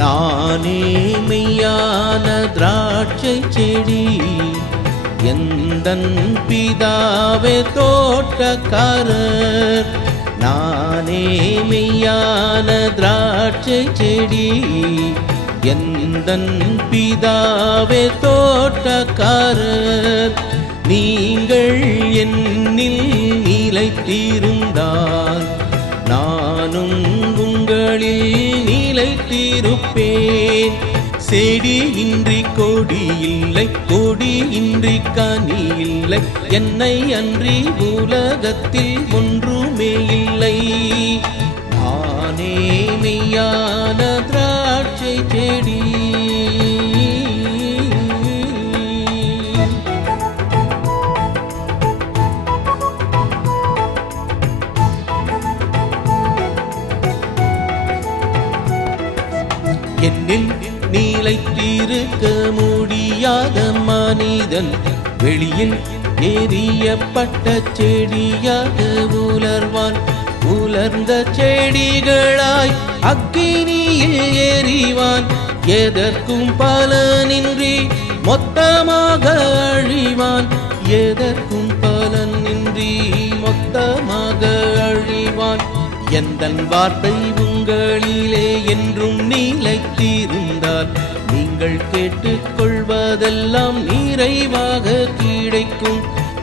நானே மெய்யான திராட்சை செடி, எந்தன் பிதாவே தோட்டக்காரர். நானே மெய்யான திராட்சை செடி, எந்தன் பிதாவே தோட்டக்காரர். நீங்கள் என்னில் நிலைத்திருந்தால் நானும் உங்களில் நிலைத்திருப்பேன். செடி இன்றி கொடி இல்லை, கொடி இன்றி கனி இல்லை, என்னை அன்றி உலகத்தில் ஒன்றுமே இல்லை. நானே மெய்யான திராட்சை செடி. என்னில் நிலைத்திருக்க முடியாத மனிதன் வெளியில் எரியப்பட்ட செடியாக உலர்வான். உலர்ந்த செடிகளாய் அக்கினியில் எறிவான். எதற்கும் பலனின்றி மொத்தமாக அழிவான். எதற்கும் பலனின்றி மொத்தமாக அழிவான். எந்தன் வார்த்தை உங்களிலே என்றும் நிலைத்திருந்தால் நீங்கள் கேட்டுக்கொள்வதெல்லாம் நிறைவாக கிடைக்கும்.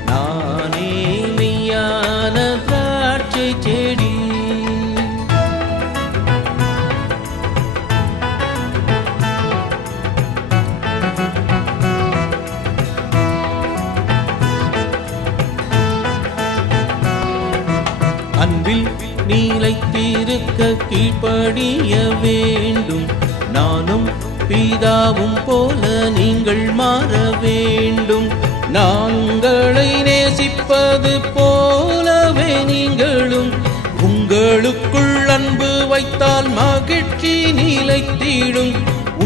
நானே மெய்யான திராட்சை செடி. அன்பில் நிலைத்திருக்க கீழ்ப்படிய வேண்டும். நானும் பிதாவும் போல நீங்கள் மாற வேண்டும். நான் உங்களை நேசிப்பது போலவே நீங்களும் உங்களுக்குள் அன்பு வைத்தால் மகிழ்ச்சி நிலைத்திடும்.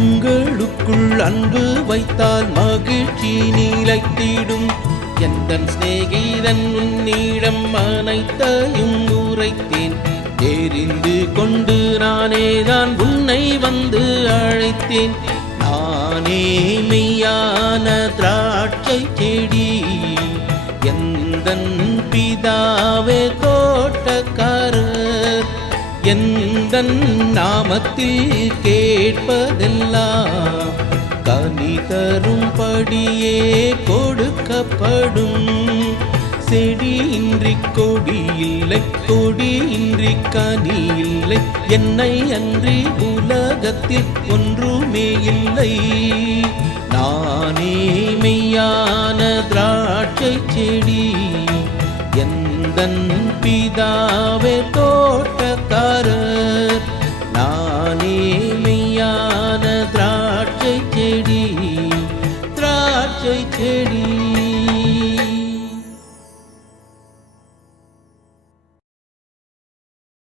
உங்களுக்குள் அன்பு வைத்தால் மகிழ்ச்சி நிலைத்திடும். எந்தன் சிநேகிதன் உன்னிடம் அனைத்தையும் உரைத்தேன். தெரிந்து கொண்டு நானேதான் உன்னை வந்து அழைத்தேன். நானே மெய்யான திராட்சை செடி, எந்தன் பிதாவே தோட்டக்காரர். எந்தன் நாமத்தில் கேட்பதெல்லாம் கனி தரும்படியே கொடுக்கப்படும். செடி இன்றி கொடி இல்லை, கொடி இன்றி கனி இல்லை, என்னை அன்றி உலகத்தில் ஒன்றுமே இல்லை. நானே மெய்யான திராட்சை செடி, எந்தன் பிதாவே தோட்டக்காரர்.